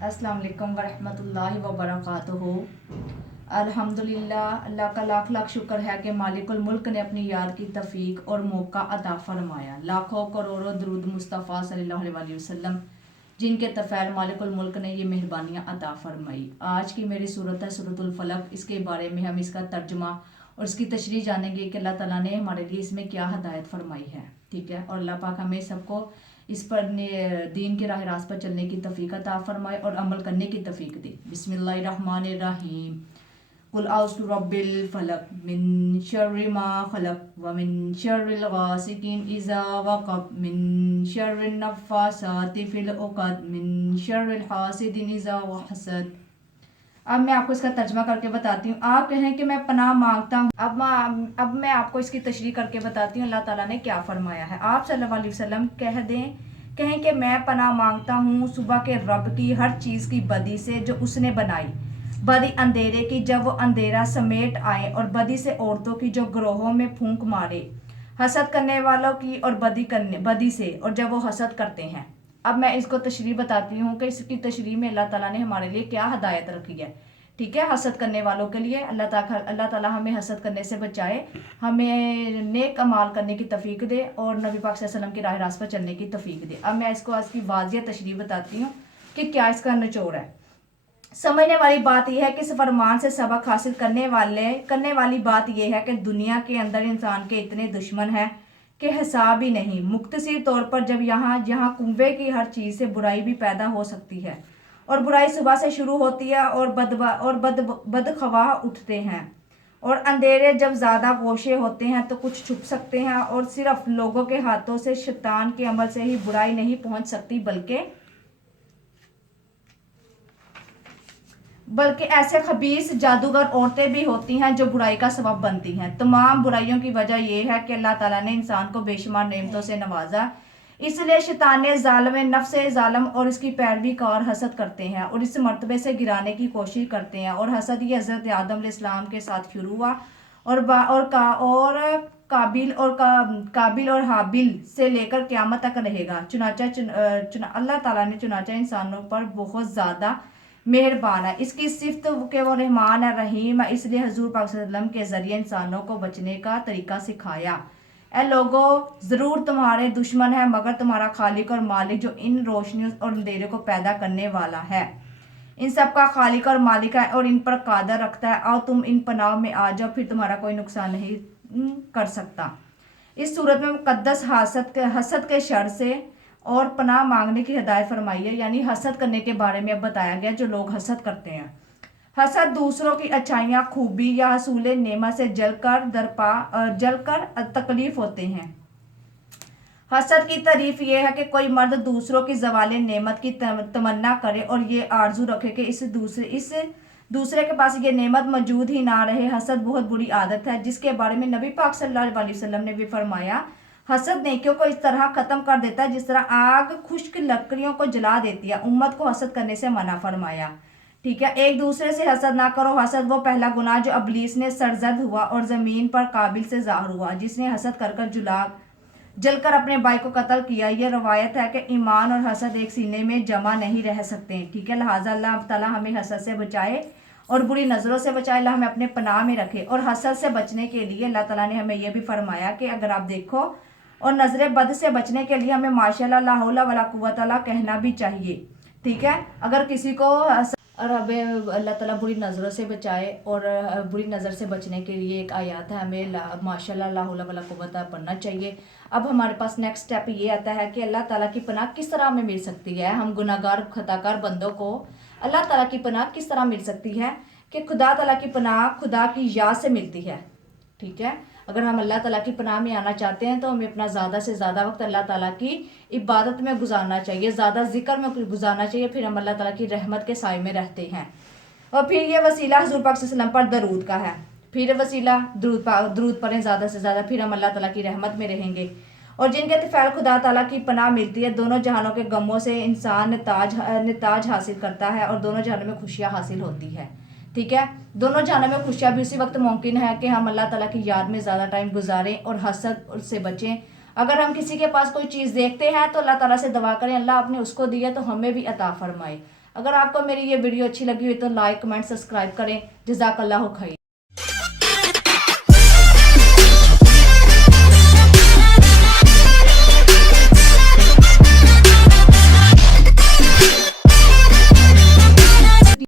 अस्सलाम वालेकुम वरहमतुल्लाहि वबरकातुहू। अल्हम्दुलिल्लाह, अल्लाह का लाख लाख शुक्र है कि मालिकुल मुल्क ने अपनी याद की तौफीक और मौका अता फरमाया। लाखों करोड़ों दरूद मुस्तफ़ा सल्लल्लाहु अलैहि वसल्लम, जिनके तफ़ैल मालिकुल मुल्क ने ये मेहरबानियाँ अता फरमाई। आज की मेरी सूरत है सूरतुल फलक। इसके बारे में हम इसका तर्जुमा और इसकी तशरीह जानेंगे कि अल्लाह ताला ने हमारे लिए इसमें क्या हदायत फरमाई है। ठीक है, और अल्लाह पाक हमें सबको इस पर दीन के राह रास्त पर चलने की तौफीक अता फरमाए और अमल करने की तौफीक दे। बिस्मिल्लाहिर्रहमानिर्रहीम। कुल औज़ु बिरब्बिल फलक मिन शर्रि मा खलक व मिन शर्रिल गासिकिन इज़ा वक़ब मिन शर्रिन नफ़्फ़ासाति फिल उक़द मिन शर्रिल हासिदिन इज़ा हसद। अब मैं आपको इसका तर्जमा करके बताती हूँ। आप कहें कि मैं पनाह मांगता हूँ। अब मैं आपको इसकी तशरीह करके बताती हूँ अल्लाह ताला ने क्या फरमाया है। आप सल्लल्लाहु अलैहि वसल्लम कहें कि मैं पनाह मांगता हूँ सुबह के रब की हर चीज़ की बदी से जो उसने बनाई, बदी अंधेरे की जब वो अंधेरा समेट आए, और बदी से औरतों की जो ग्रोहों में फूंक मारे, हसद करने वालों की और बदी से और जब वो हसद करते हैं। अब मैं इसको तशरीह बताती हूँ कि इसकी तशरीह में अल्लाह ताला ने हमारे लिए क्या हदायत रखी है। ठीक है, हसद करने वालों के लिए अल्लाह ताला हमें हसद करने से बचाए, हमें नेक अमाल करने की तौफीक दे और नबी पाक सल्लल्लाहु अलैहि वसल्लम की राह रास्त पर चलने की तौफीक दे। अब मैं इसको आज की वाज़िह तशरीह बताती हूँ कि क्या इसका निचोड़ है। समझने वाली बात यह है कि इस फरमान से सबक हासिल करने वाली बात यह है कि दुनिया के अंदर इंसान के इतने दुश्मन हैं कि हिसाब ही नहीं। मुख्तसर तौर पर जब जहाँ कुंबे की हर चीज़ से बुराई भी पैदा हो सकती है, और बुराई सुबह से शुरू होती है, और बदखवाह उठते हैं, और अंधेरे जब ज़्यादा गोशे होते हैं तो कुछ छुप सकते हैं, और सिर्फ लोगों के हाथों से शैतान के अमल से ही बुराई नहीं पहुंच सकती, बल्कि ऐसे खबीस जादूगर औरतें भी होती हैं जो बुराई का सबब बनती हैं। तमाम बुराइयों की वजह यह है कि अल्लाह ताला ने इंसान को बेशुमार नेमतों से नवाजा, इसलिए शैतान जालिम नफ्स जालिम और इसकी पैरवी का और हसद करते हैं और इस मर्तबे से गिराने की कोशिश करते हैं। और हसद ये हज़रत आदम अलैहिस्सलाम के साथ शुरू हुआ और काबिल और हाबिल से लेकर क़यामत तक रहेगा। अल्लाह ताला ने चुनाचा इंसानों पर बहुत ज़्यादा मेहरबान है। इसकी सिफ्त के वो रहमान है, रहीम है, इसलिए हजूर पाक सल्लल्लाहु अलैहि वसल्लम के ज़रिए इंसानों को बचने का तरीका सिखाया। ए लोगो, ज़रूर तुम्हारे दुश्मन है, मगर तुम्हारा खालिक और मालिक जो इन रोशनियों और अंधेरे को पैदा करने वाला है, इन सब का खालिक और मालिक है और इन पर कादर रखता है। और तुम इन पनाह में आ जाओ, फिर तुम्हारा कोई नुकसान नहीं कर सकता। इस सूरत में मुकद्दस हसद के शर से और पनाह मांगने की हिदायत फरमाई है, यानी हसद करने के बारे में अब बताया गया जो लोग हसद करते हैं। हसद दूसरों की अच्छाइयाँ, खूबी या हसूल नेमत से जलकर तकलीफ होते हैं। हसद की तारीफ यह है कि कोई मर्द दूसरों की ज़वाल नेमत की तमन्ना करे और ये आरजू रखे कि इस दूसरे के पास ये नेमत मौजूद ही ना रहे। हसद बहुत बुरी आदत है जिसके बारे में नबी पाक सल्लल्लाहु अलैहि वसल्लम ने भी फरमाया, हसद नेकियों को इस तरह ख़त्म कर देता है जिस तरह आग खुश्क लकड़ियों को जला देती है। उम्मत को हसद करने से मना फरमाया। ठीक है, एक दूसरे से हसद ना करो। हसद वो पहला गुनाह जो इब्लीस ने सरजद हुआ और ज़मीन पर काबिल से ज़ाहिर हुआ, जिसने हसद कर जलकर अपने भाई को कत्ल किया। यह रवायत है कि ईमान और हसद एक सीने में जमा नहीं रह सकते। ठीक है, लिहाजा अल्लाह ताला हमें हसद से बचाए और बुरी नज़रों से बचाए। अल्लाह हमें अपने पनाह में रखे। और हसद से बचने के लिए अल्लाह ताला ने हमें यह भी फरमाया कि अगर आप देखो, और नज़र बद से बचने के लिए हमें माशाअल्लाह ला हौला वला कुव्वता इल्ला कहना भी चाहिए। ठीक है, अगर किसी को और हमें अल्लाह ताला बुरी नज़रों से बचाए, और बुरी नज़र से बचने के लिए एक आयत है, हमें माशाअल्लाह ला हौला वला कुव्वता पढ़ना चाहिए। अब हमारे पास नेक्स्ट स्टेप ये आता है कि अल्लाह ताला की पनाह किस तरह हमें मिल सकती है। हम गुनाहगार खताकार बंदों को अल्लाह ताला की पनाह किस तरह मिल सकती है कि खुदा ताला की पनाह खुदा की याद से मिलती है। ठीक है, अगर हम अल्लाह ताला की पनाह में आना चाहते हैं तो हमें अपना ज़्यादा से ज़्यादा वक्त अल्लाह ताला की इबादत में गुजारना चाहिए, ज़्यादा जिक्र में गुजारना चाहिए, फिर हम अल्लाह ताला की रहमत के साए में रहते हैं। और फिर ये वसीला हुज़ूर पाक सल्लल्लाहु अलैहि वसल्लम पर दरूद का है। फिर वसीला दरूद पढ़ें ज़्यादा से ज़्यादा, फिर हम अल्लाह ताला की रहमत में रहेंगे। और जिनके तफ़ैल खुदा ताला की पनाह मिलती है, दोनों जहानों के गमों से इंसान निताज हासिल करता है और दोनों जहानों में खुशियाँ हासिल होती है। ठीक है, दोनों जहानों में खुशियाँ भी उसी वक्त मुमकिन है कि हम अल्लाह ताला की याद में ज़्यादा टाइम गुजारें और हसद से बचें। अगर हम किसी के पास कोई चीज़ देखते हैं तो अल्लाह ताला से दुआ करें, अल्लाह आपने उसको दिया तो हमें भी अता फरमाए। اگر آپ کو میری یہ ویڈیو اچھی لگی ہوئی تو لائک کمنٹ سبسکرائب کریں. جزاک اللہ خیر.